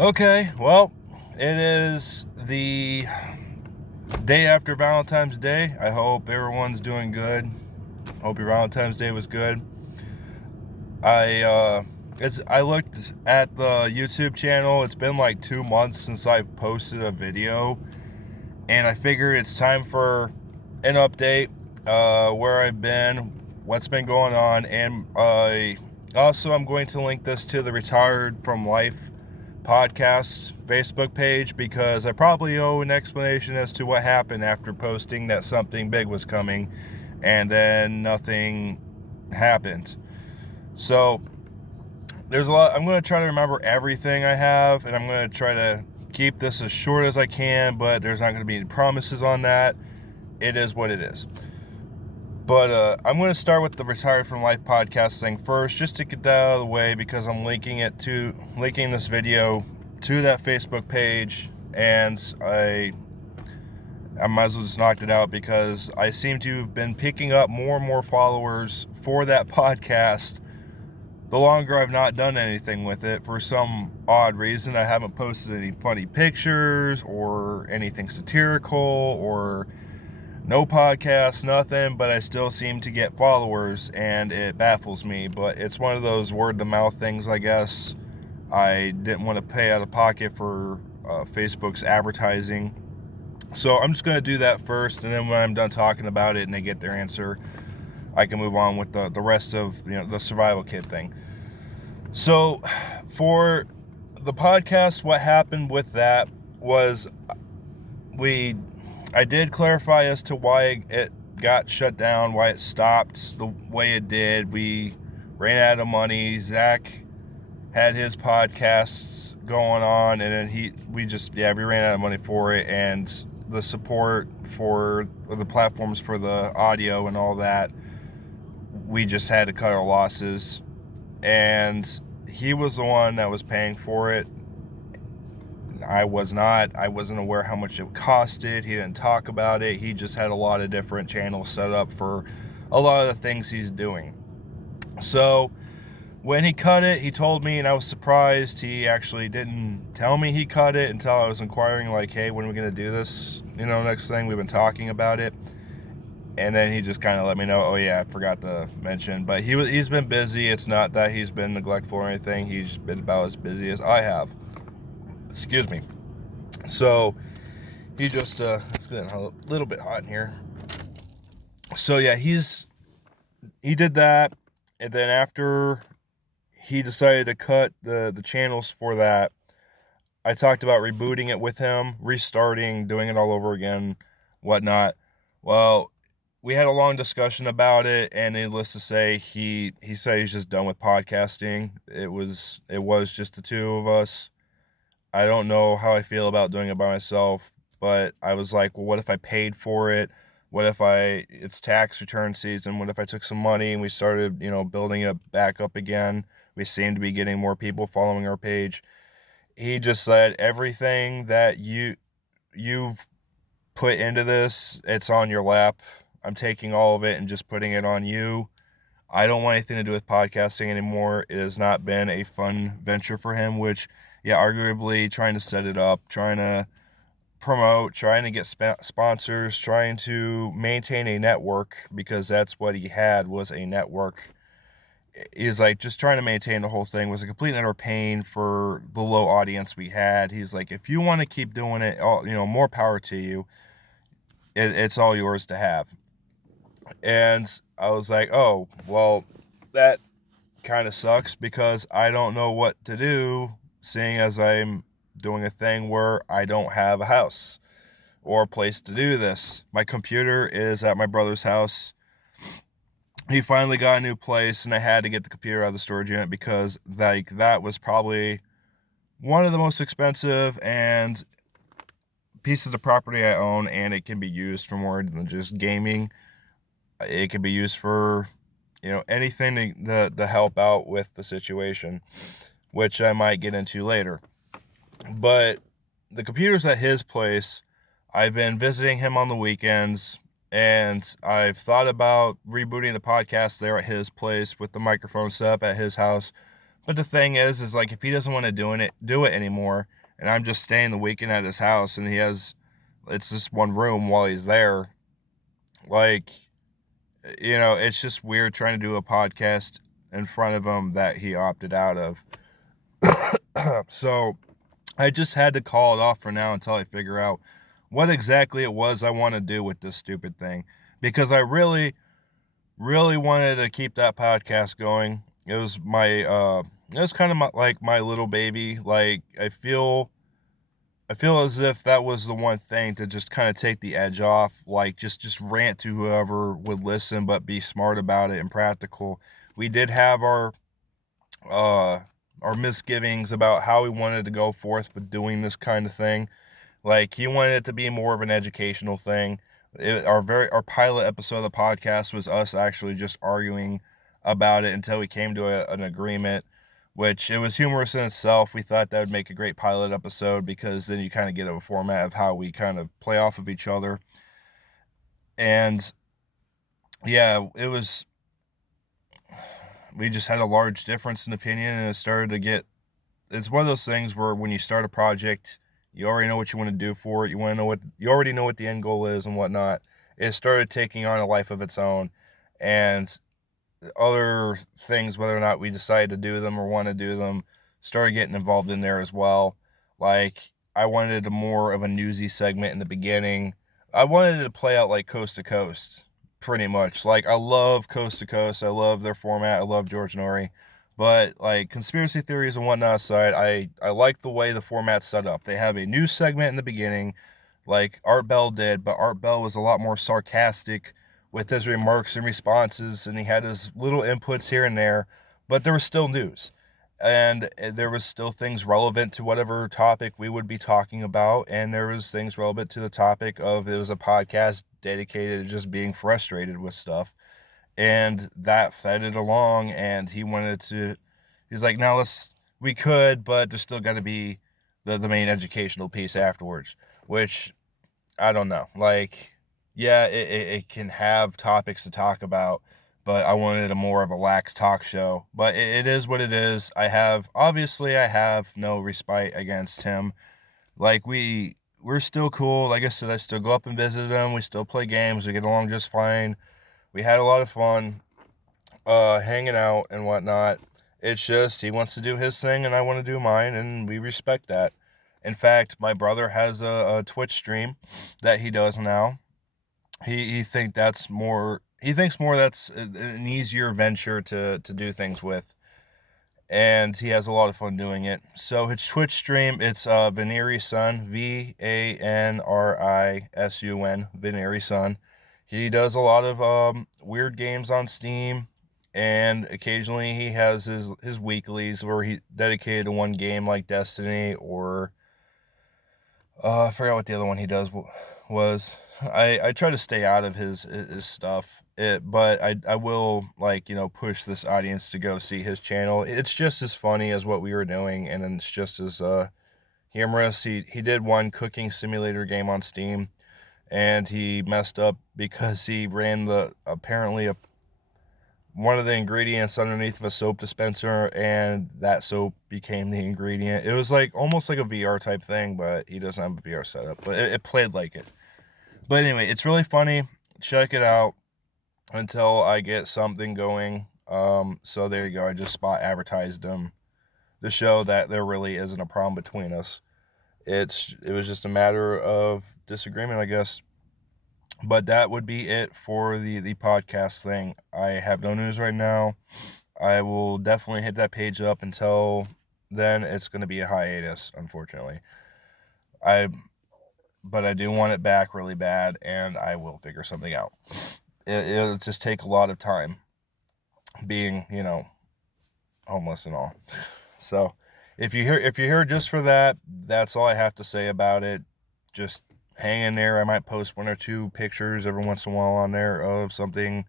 Okay, well, it is the day after Valentine's Day. I hope everyone's doing good. Hope your Valentine's Day was good. I looked at the YouTube channel. It's been like 2 months since I've posted a video, and I figured it's time for an update. Where I've been, what's been going on, and also I'm going to link this to the Retired from Life podcast Facebook page because I probably owe an explanation as to what happened after posting that something big was coming and then nothing happened. So there's a lot. I'm going to try to remember everything I have, and I'm going to try to keep this as short as I can, but there's not going to be any promises on that. It is what it is. But I'm going to start with the Retired from Life podcast thing first, just to get that out of the way, because I'm linking this video to that Facebook page, and I might as well just knock it out because I seem to have been picking up more and more followers for that podcast the longer I've not done anything with it. For some odd reason, I haven't posted any funny pictures or anything satirical or no podcast, nothing, but I still seem to get followers, and it baffles me. But it's one of those word-of-mouth things, I guess. I didn't want to pay out of pocket for Facebook's advertising. So I'm just going to do that first, and then when I'm done talking about it and they get their answer, I can move on with the rest of the survival kit thing. So for the podcast, what happened with that was I did clarify as to why it got shut down, why it stopped the way it did. We ran out of money. Zach had his podcasts going on, and then we ran out of money for it, and the support for the platforms for the audio and all that, we just had to cut our losses. And he was the one that was paying for it. I was not. I wasn't aware how much it costed. He didn't talk about it. He just had a lot of different channels set up for a lot of the things he's doing. So when he cut it, he told me, and I was surprised. He actually didn't tell me he cut it until I was inquiring, like, hey, when are we going to do this? Next thing, we've been talking about it. And then he just kind of let me know, oh yeah, I forgot to mention. But he's been busy. It's not that he's been neglectful or anything. He's been about as busy as I have. Excuse me. So he just it's getting a little bit hot in here. So yeah, he did that, and then after he decided to cut the channels for that, I talked about rebooting it with him, restarting, doing it all over again, whatnot. Well, we had a long discussion about it, and needless to say, he said he's just done with podcasting. It was just the two of us. I don't know how I feel about doing it by myself, but I was like, well, what if I paid for it? What if it's tax return season? What if I took some money and we started, building it back up again? We seem to be getting more people following our page. He just said, everything that you've put into this, it's on your lap. I'm taking all of it and just putting it on you. I don't want anything to do with podcasting anymore. It has not been a fun venture for him, which, yeah, arguably trying to set it up, trying to promote, trying to get sponsors, trying to maintain a network, because that's what he had, was a network. He's like, just trying to maintain the whole thing was a complete and utter pain for the low audience we had. He's like, if you want to keep doing it, more power to you. It's all yours to have. And I was like, oh, well, that kind of sucks because I don't know what to do, seeing as I'm doing a thing where I don't have a house or a place to do this. My computer is at my brother's house. He finally got a new place, and I had to get the computer out of the storage unit because that was probably one of the most expensive and pieces of property I own, and it can be used for more than just gaming. It can be used for anything to help out with the situation, which I might get into later. But the computer's at his place. I've been visiting him on the weekends, and I've thought about rebooting the podcast there at his place with the microphone set up at his house. But the thing is like if he doesn't want to do it anymore, and I'm just staying the weekend at his house, and it's just one room while he's there, like, it's just weird trying to do a podcast in front of him that he opted out of. So I just had to call it off for now until I figure out what exactly it was I want to do with this stupid thing, because I really, really wanted to keep that podcast going. It was it was kind of like my little baby. Like I feel as if that was the one thing to just kind of take the edge off, like just rant to whoever would listen, but be smart about it and practical. We did have uh our misgivings about how we wanted to go forth with doing this kind of thing. Like he wanted it to be more of an educational thing. Our pilot episode of the podcast was us actually just arguing about it until we came to an agreement, which it was humorous in itself. We thought that would make a great pilot episode because then you kind of get a format of how we kind of play off of each other. And yeah, we just had a large difference in opinion, and it started to get, it's one of those things where when you start a project, you already know what you want to do for it. You already know what the end goal is and whatnot. It started taking on a life of its own, and other things, whether or not we decide to do them or want to do them, started getting involved in there as well. Like I wanted a more of a newsy segment in the beginning. I wanted it to play out like Coast to Coast, pretty much. Like I love Coast to Coast. I love their format. I love George Norrie. But like conspiracy theories and whatnot aside, I like the way the format's set up. They have a news segment in the beginning, like Art Bell did, but Art Bell was a lot more sarcastic with his remarks and responses, and he had his little inputs here and there, but there was still news. And there was still things relevant to whatever topic we would be talking about, and there was things relevant to the topic of it was a podcast dedicated to just being frustrated with stuff. And that fed it along, and he's like, now we could, but there's still got to be the main educational piece afterwards, which I don't know. Like, yeah, it can have topics to talk about, but I wanted a more of a lax talk show. But it is what it is. Obviously, I have no respite against him. Like, we're still cool. Like I said, I still go up and visit him. We still play games. We get along just fine. We had a lot of fun, hanging out and whatnot. It's just he wants to do his thing and I want to do mine, and we respect that. In fact, my brother has a Twitch stream that he does now. He thinks more that's an easier venture to do things with, and he has a lot of fun doing it. So his Twitch stream, it's Veneri Sun, VANRISUN, Veneri Sun. He does a lot of weird games on Steam, and occasionally he has his weeklies where he dedicated to one game like Destiny or I forgot what the other one he does was. I try to stay out of his stuff, but I will, like, push this audience to go see his channel. It's just as funny as what we were doing, and it's just as humorous. He did one cooking simulator game on Steam, and he messed up because he ran one of the ingredients underneath of a soap dispenser, and that soap became the ingredient. It was like almost like a VR type thing, but he doesn't have a VR setup, but it played like it. But anyway, it's really funny. Check it out until I get something going. So there you go. I just spot advertised him to show that there really isn't a problem between us. It was just a matter of disagreement, I guess. But that would be it for the podcast thing. I have no news right now. I will definitely hit that page up. Until then, it's going to be a hiatus, unfortunately. I but I do want it back really bad, and I will figure something out. It'll just take a lot of time, being homeless and all. So, if you're here just for that, that's all I have to say about it. Just hang in there. I might post one or two pictures every once in a while on there of something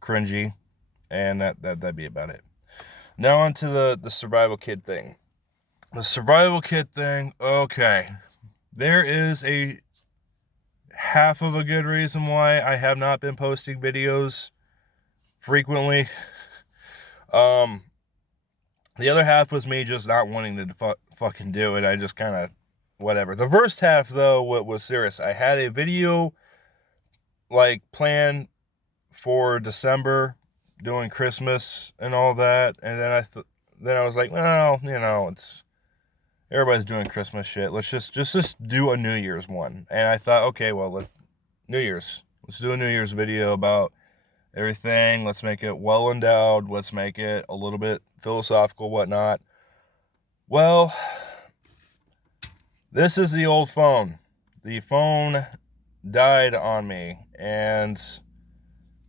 cringy, and that'd be about it. Now on to the survival kit thing. The survival kit thing. Okay, there is a half of a good reason why I have not been posting videos frequently. Um, The other half was me just not wanting to fucking do it. I just kind of, whatever. The first half, though, what was serious. I had a video, like, planned for December, doing Christmas and all that. And then I was like, well, it's everybody's doing Christmas shit. Let's just do a New Year's one. And I thought, okay, well, New Year's. Let's do a New Year's video about everything. Let's make it well endowed. Let's make it a little bit philosophical, whatnot. Well, this is the old phone. The phone died on me, and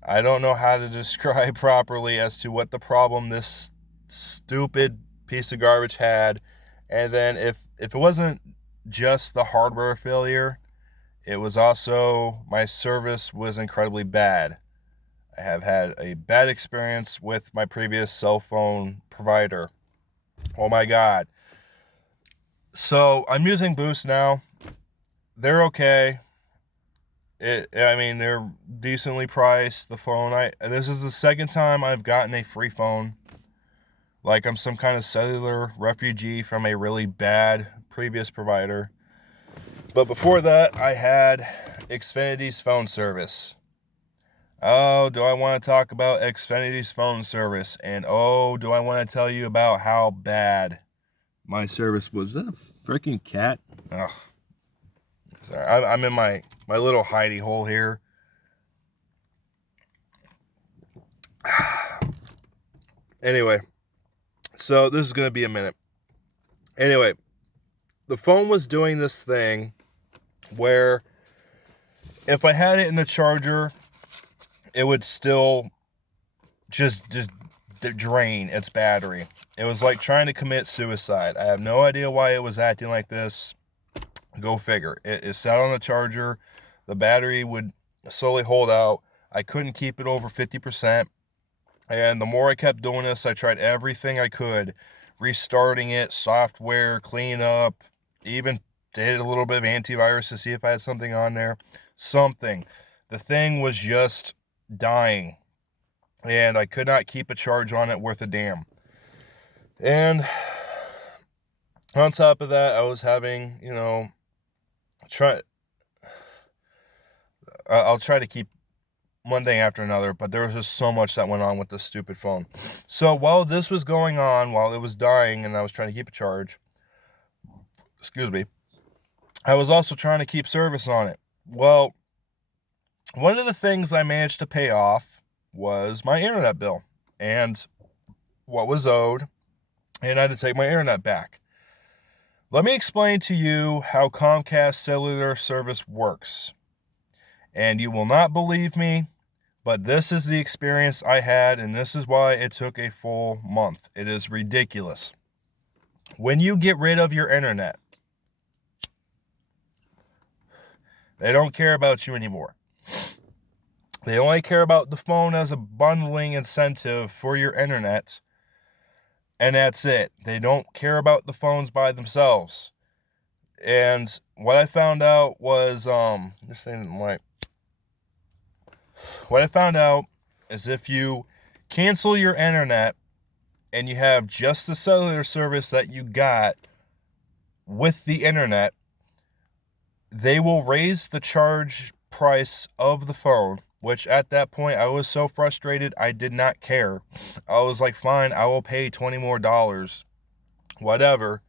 I don't know how to describe properly as to what the problem this stupid piece of garbage had. And then if it wasn't just the hardware failure, it was also my service was incredibly bad. I have had a bad experience with my previous cell phone provider. Oh my God. So I'm using Boost now. They're okay. They're decently priced. The phone, this is the second time I've gotten a free phone. Like I'm some kind of cellular refugee from a really bad previous provider. But before that, I had Xfinity's phone service. Oh, do I want to talk about Xfinity's phone service? And oh, do I want to tell you about how bad my service was? Is that a freaking cat? Ugh. Sorry, I'm in my little hidey hole here. Anyway, so this is going to be a minute. Anyway, the phone was doing this thing where if I had it in the charger, it would still just drain its battery. It was like trying to commit suicide. I have no idea why it was acting like this. Go figure. It sat on the charger. The battery would slowly hold out. I couldn't keep it over 50%. And the more I kept doing this, I tried everything I could. Restarting it, software, clean up, even did a little bit of antivirus to see if I had something on there. Something. The thing was just dying. And I could not keep a charge on it worth a damn. And on top of that, I was having, I'll try to keep one thing after another, but there was just so much that went on with this stupid phone. So while this was going on, while it was dying and I was trying to keep a charge, I was also trying to keep service on it. Well, one of the things I managed to pay off was my internet bill and what was owed, and I had to take my internet back. Let me explain to you how Comcast cellular service works. And you will not believe me, but this is the experience I had, and this is why it took a full month. It is ridiculous. When you get rid of your internet, they don't care about you anymore. They only care about the phone as a bundling incentive for your internet, and that's it. They don't care about the phones by themselves. And what I found out was, what I found out is if you cancel your internet and you have just the cellular service that you got with the internet, they will raise the charge price of the phone, which at that point I was so frustrated I did not care. I was like, fine, I will pay $20 more, whatever.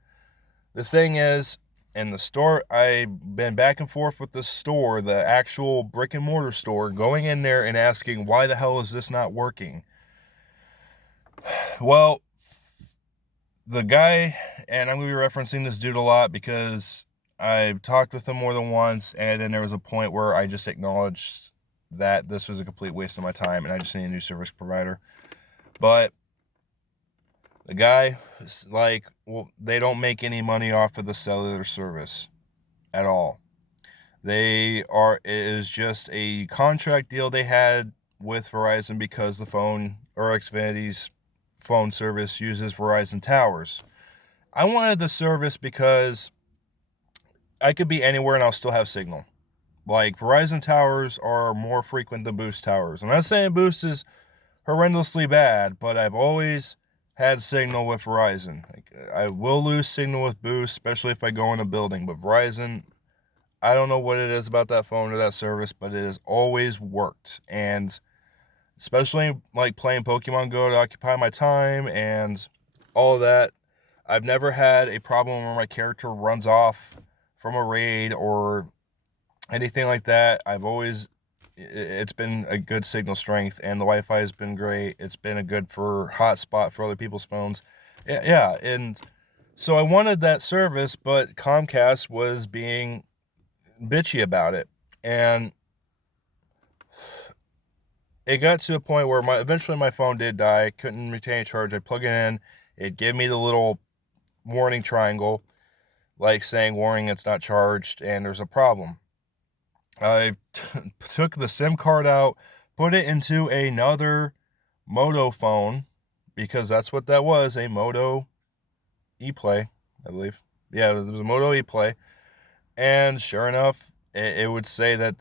The thing is, in the store, I've been back and forth with the store, the actual brick and mortar store, going in there and asking, why the hell is this not working? Well, the guy, and I'm going to be referencing this dude a lot because I've talked with him more than once, and then there was a point where I just acknowledged that this was a complete waste of my time and I just need a new service provider. But the guy was like, well, they don't make any money off of the cellular service at all. It is just a contract deal they had with Verizon because the phone, or Xfinity's phone service, uses Verizon towers. I wanted the service because I could be anywhere and I'll still have signal. Like, Verizon towers are more frequent than Boost towers. I'm not saying Boost is horrendously bad, but I've always had signal with Verizon. Like, I will lose signal with Boost, especially if I go in a building. But Verizon, I don't know what it is about that phone or that service, but it has always worked. And especially like playing Pokemon Go to occupy my time and all of that, I've never had a problem where my character runs off from a raid or anything like that. It's been a good signal strength, and the Wi-Fi has been great. It's been a good for hotspot for other people's phones. Yeah, and so I wanted that service, but Comcast was being bitchy about it, and it got to a point where eventually my phone did die. I couldn't retain a charge. I plug it in, it gave me the little warning triangle, like saying warning it's not charged and there's a problem. I took the SIM card out, put it into another Moto phone, because that's what that was, a Moto ePlay, I believe. Yeah, it was a Moto ePlay. And sure enough, it would say that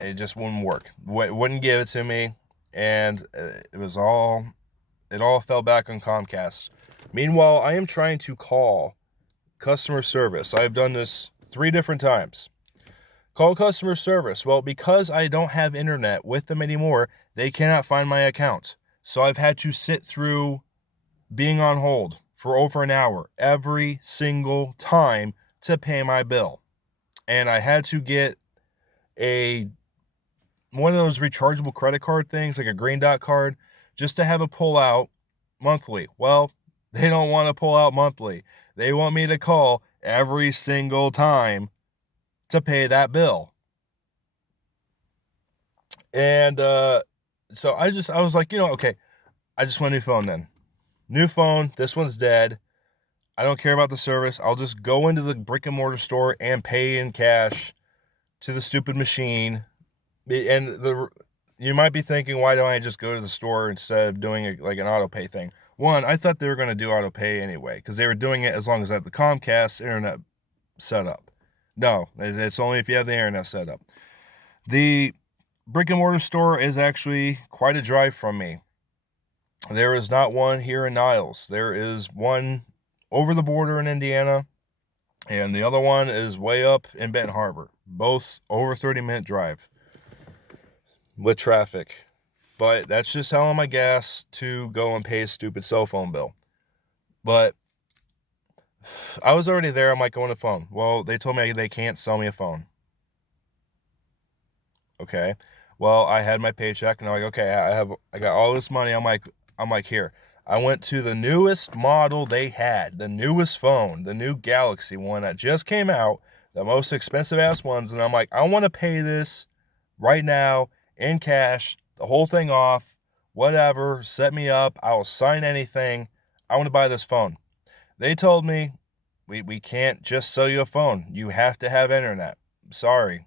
it just wouldn't work. Wouldn't give it to me. And it all fell back on Comcast. Meanwhile, I am trying to call customer service. I've done this 3 different times. Call customer service. Well, because I don't have internet with them anymore, they cannot find my account. So I've had to sit through being on hold for over an hour every single time to pay my bill. And I had to get one of those rechargeable credit card things, like a green dot card, just to have a pull out monthly. Well, they don't want to pull out monthly. They want me to call every single time to pay that bill. And so I was like, okay, I just want a new phone then. New phone, this one's dead. I don't care about the service. I'll just go into the brick and mortar store and pay in cash to the stupid machine. And you might be thinking, why don't I just go to the store instead of doing like an auto pay thing? One, I thought they were going to do auto pay anyway, because they were doing it as long as I had the Comcast internet set up. No, it's only if you have the internet set up. The brick and mortar store is actually quite a drive from me. There is not one here in Niles. There is one over the border in Indiana, and the other one is way up in Benton Harbor. Both over 30-minute drive with traffic. But that's just selling my gas to go and pay a stupid cell phone bill. But I was already there. I'm like, going to phone. Well, they told me they can't sell me a phone. Okay. Well, I had my paycheck, and I'm like, okay, I got all this money. I'm like, here. I went to the newest model they had, the newest phone, the new Galaxy one that just came out, the most expensive ass ones, and I'm like, I want to pay this right now in cash, the whole thing off, whatever, set me up, I'll sign anything. I want to buy this phone. They told me, we can't just sell you a phone. You have to have internet. Sorry.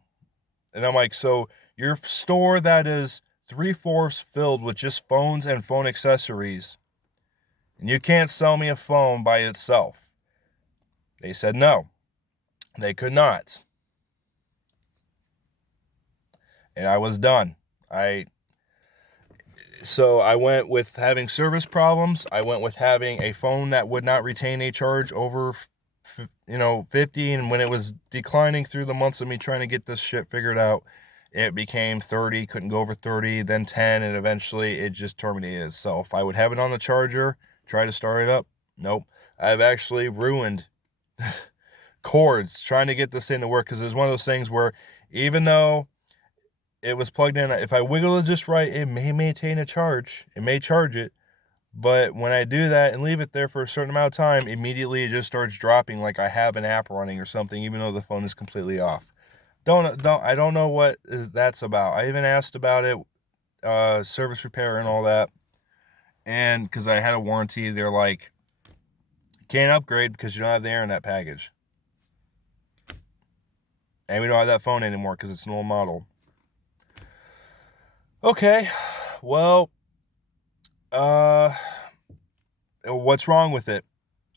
And I'm like, so your store that is 3/4 filled with just phones and phone accessories, and you can't sell me a phone by itself? They said no, they could not. And I was done. So I went with having service problems. I went with having a phone that would not retain a charge over 50, and when it was declining through the months of me trying to get this shit figured out, it became 30, couldn't go over 30, then 10, and eventually it just terminated itself. I would have it on the charger, try to start it up. Nope. I've actually ruined cords trying to get this thing to work, because it was one of those things where even though it was plugged in, if I wiggle it just right, it may maintain a charge. It may charge it. But when I do that and leave it there for a certain amount of time, immediately it just starts dropping like I have an app running or something, even though the phone is completely off. I don't know what that's about. I even asked about it, service repair and all that. And because I had a warranty, they're like, can't upgrade because you don't have the internet package. And we don't have that phone anymore because it's an old model. Okay, well, what's wrong with it?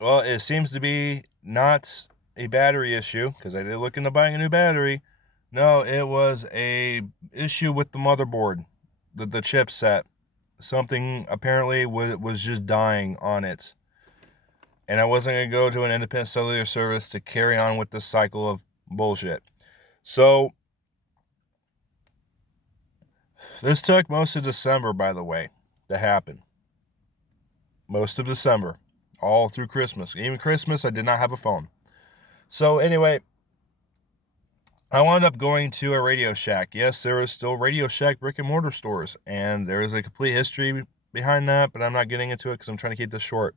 Well, it seems to be not a battery issue, because I did look into buying a new battery. No, it was a issue with the motherboard, the chipset. something apparently was just dying on it. And I wasn't going to go to an independent cellular service to carry on with this cycle of bullshit. So, this took most of December, by the way, to happen. Most of December. All through Christmas. Even Christmas, I did not have a phone. So, anyway, I wound up going to a Radio Shack. Yes, there is still Radio Shack brick and mortar stores. And there is a complete history behind that, but I'm not getting into it because I'm trying to keep this short.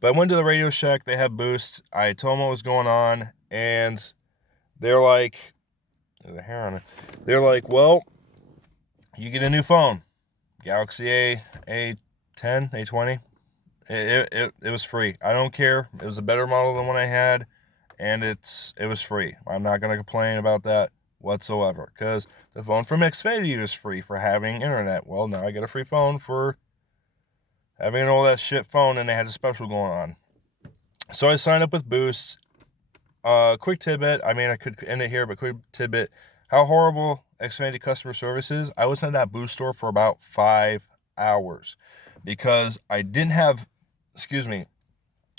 But I went to the Radio Shack. They have Boost. I told them what was going on. And they're like, there's a hair on it. They're like, well, you get a new phone. Galaxy A10, A20. It was free. I don't care. It was a better model than what I had. And it was free. I'm not going to complain about that whatsoever. Because the phone from Xfinity is free for having internet. Well, now I get a free phone for having an old ass shit phone, and they had a special going on. So I signed up with Boost. Quick tidbit. I mean, I could end it here, but quick tidbit. How horrible Xfinity customer service is. I was in that Boost store for about 5 hours because I didn't have,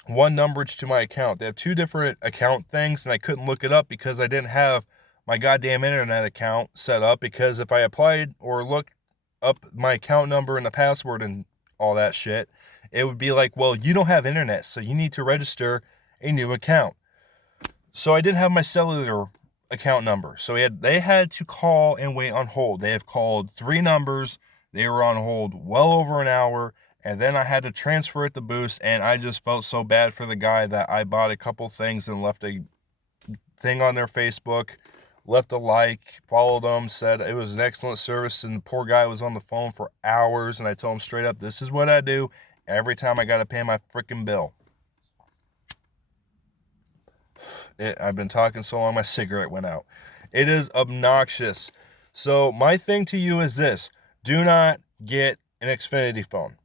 one numberage to my account. They have two different account things, and I couldn't look it up because I didn't have my goddamn internet account set up. Because if I applied or looked up my account number and the password and all that shit, it would be like, well, you don't have internet, so you need to register a new account. So I didn't have my cellular account number. So they had to call and wait on hold. They have called 3 numbers. They were on hold well over an hour. And then I had to transfer it to Boost. And I just felt so bad for the guy that I bought a couple things and left a thing on their Facebook, left a like, followed them, said it was an excellent service. And the poor guy was on the phone for hours. And I told him straight up, this is what I do every time I got to pay my freaking bill. I've been talking so long, my cigarette went out. It is obnoxious. So my thing to you is this. Do not get an Xfinity phone.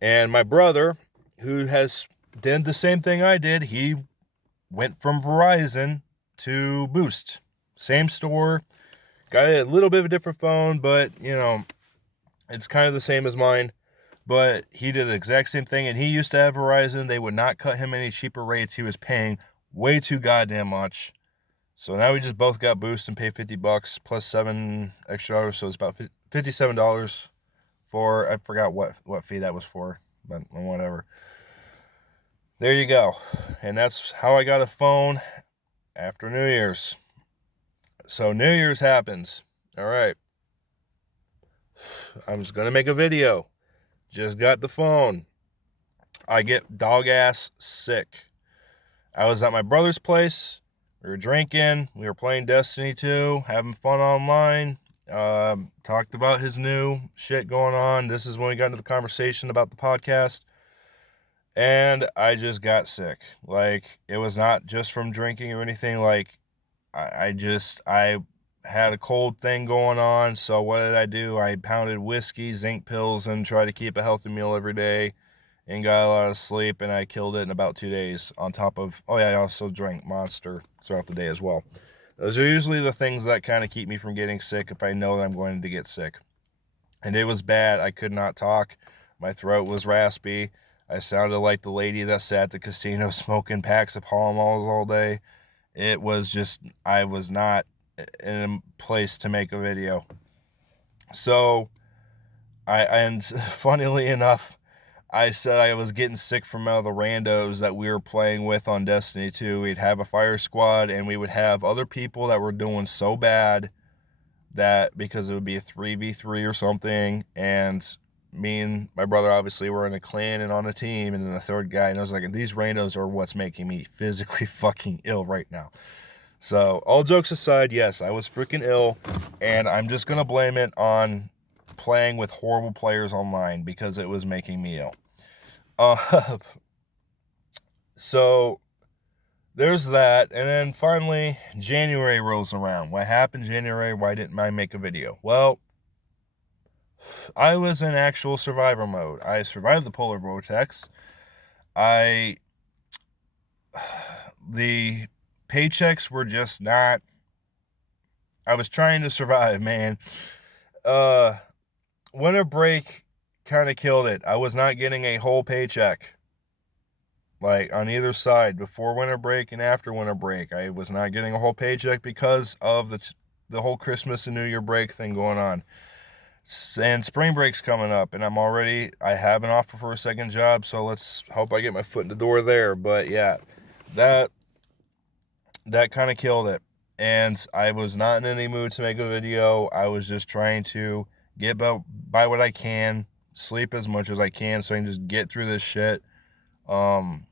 And my brother, who did the same thing I did, he went from Verizon to Boost. Same store. Got a little bit of a different phone, but, it's kind of the same as mine. But he did the exact same thing, and he used to have Verizon. They would not cut him any cheaper rates. He was paying way too goddamn much. So now we just both got Boost and paid $50 plus $7 extra, so it's about $57 for, I forgot what fee that was for, but whatever. There you go. And that's how I got a phone after New Year's. So New Year's happens. All right. I was going to make a video. Just got the phone. I get dog ass sick. I was at my brother's place. We were drinking. We were playing Destiny 2, having fun online. Talked about his new shit going on. This is when we got into the conversation about the podcast. And I just got sick. Like, it was not just from drinking or anything. Like, I had a cold thing going on. So what did I do? I pounded whiskey, zinc pills, and tried to keep a healthy meal every day. And got a lot of sleep, and I killed it in about 2 days. On top of, I also drank Monster throughout the day as well. Those are usually the things that kind of keep me from getting sick if I know that I'm going to get sick. And it was bad. I could not talk. My throat was raspy. I sounded like the lady that sat at the casino smoking packs of Pall Malls all day. It was just, I was not in a place to make a video. So, and funnily enough, I said I was getting sick from all the randos that we were playing with on Destiny 2. We'd have a fire squad, and we would have other people that were doing so bad that because it would be a 3v3 or something, and me and my brother obviously were in a clan and on a team, and then the third guy, and I was like, these randos are what's making me physically fucking ill right now. So, all jokes aside, yes, I was freaking ill, and I'm just going to blame it on playing with horrible players online because it was making me ill. So there's that. And then finally, January rolls around. What happened in January? Why didn't I make a video? Well, I was in actual survivor mode. I survived the polar vortex. The paychecks were just not, I was trying to survive, man. Winter break kind of killed it. I was not getting a whole paycheck, like on either side, before winter break and after winter break. I was not getting a whole paycheck because of the whole Christmas and New Year break thing going on. And spring break's coming up, and I have an offer for a second job, so let's hope I get my foot in the door there. But yeah, that kind of killed it. And I was not in any mood to make a video. I was just trying to get by what I can, sleep as much as I can so I can just get through this shit. And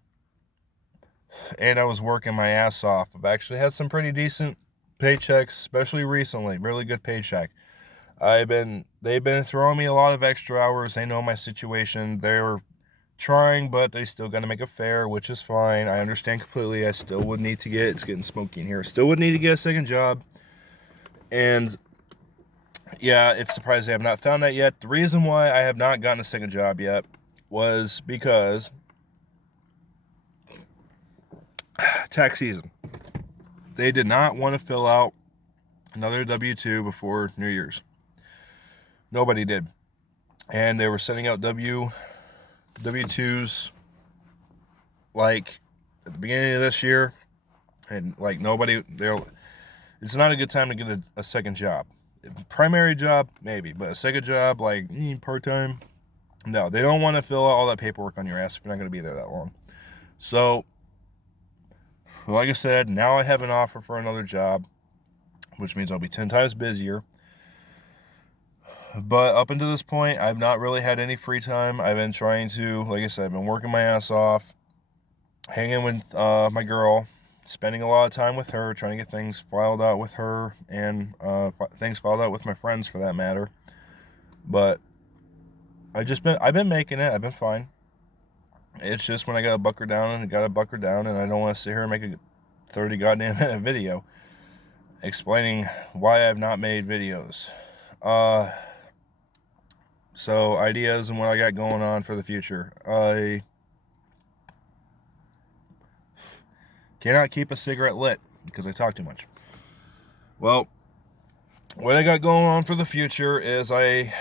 I was working my ass off. I've actually had some pretty decent paychecks, especially recently. Really good paycheck. They've been throwing me a lot of extra hours. They know my situation. They're trying, but they still got to make it fair, which is fine. I understand completely. I still would need to it's getting smoky in here. Still would need to get a second job. And yeah, it's surprising I have not found that yet. The reason why I have not gotten a second job yet was because tax season. They did not want to fill out another W-2 before New Year's. Nobody did. And they were sending out W-2s like at the beginning of this year, and like it's not a good time to get a second job. Primary job, maybe, but a second job, like part-time, no. They don't want to fill out all that paperwork on your ass if you're not going to be there that long. So, like I said, now I have an offer for another job, which means I'll be 10 times busier. But up until this point, I've not really had any free time. I've been trying to, like I said, I've been working my ass off, hanging with my girl, spending a lot of time with her, trying to get things filed out with her, and things filed out with my friends for that matter. But I've been making it. I've been fine. It's just when I gotta bucker down, and I don't want to sit here and make a 30 goddamn minute video explaining why I've not made videos. So ideas and what I got going on for the future. I cannot keep a cigarette lit because I talk too much. Well, what I got going on for the future is I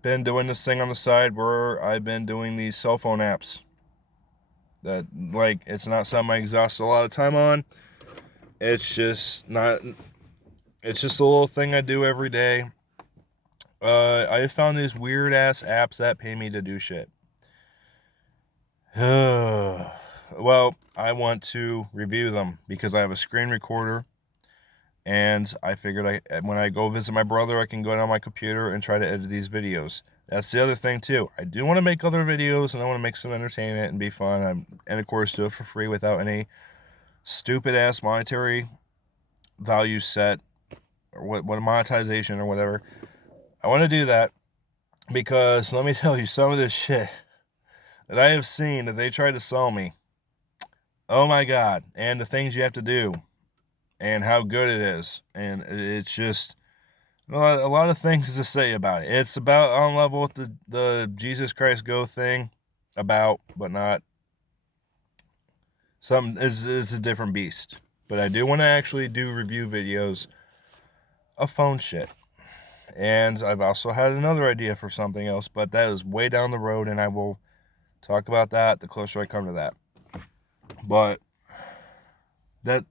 been doing this thing on the side where I've been doing these cell phone apps that, like, it's not something I exhaust a lot of time on. It's just a little thing I do every day. I found these weird ass apps that pay me to do shit. Well, I want to review them because I have a screen recorder, and I figured when I go visit my brother, I can go on my computer and try to edit these videos. That's the other thing too. I do want to make other videos, and I want to make some entertainment and be fun, and of course do it for free without any stupid ass monetary value set or what monetization or whatever. I want to do that because let me tell you, some of this shit that I have seen that they try to sell me, oh my god, and the things you have to do and how good it is, and it's just a lot of things to say about it. It's about on level with the Jesus Christ Go thing, but not. Some is a different beast. But I do want to actually do review videos of phone shit. And I've also had another idea for something else, but that is way down the road, and I will talk about that the closer I come to that. But that's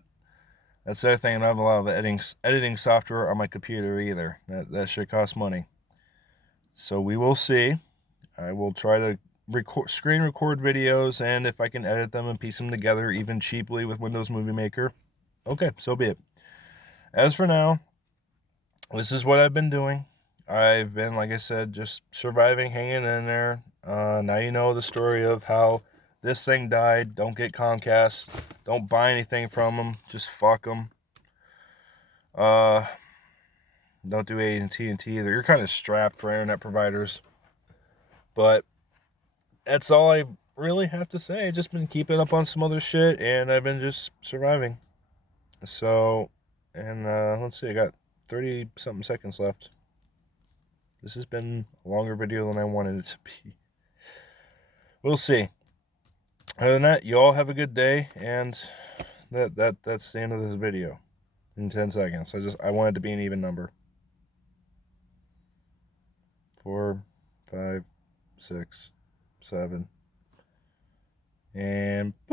the other thing. I don't have a lot of editing software on my computer either. That shit costs money. So we will see. I will try to screen record videos, and if I can edit them and piece them together even cheaply with Windows Movie Maker, okay, so be it. As for now, this is what I've been doing. I've been, like I said, just surviving, hanging in there. Now you know the story of how this thing died. Don't get Comcast. Don't buy anything from them. Just fuck them. Don't do AT&T either. You're kind of strapped for internet providers. But that's all I really have to say. I've just been keeping up on some other shit, and I've been just surviving. So, and let's see, I got 30-something seconds left. This has been a longer video than I wanted it to be. We'll see. Other than that, you all have a good day, and that's the end of this video in 10 seconds. I wanted to be an even number for 5, 6, 7, and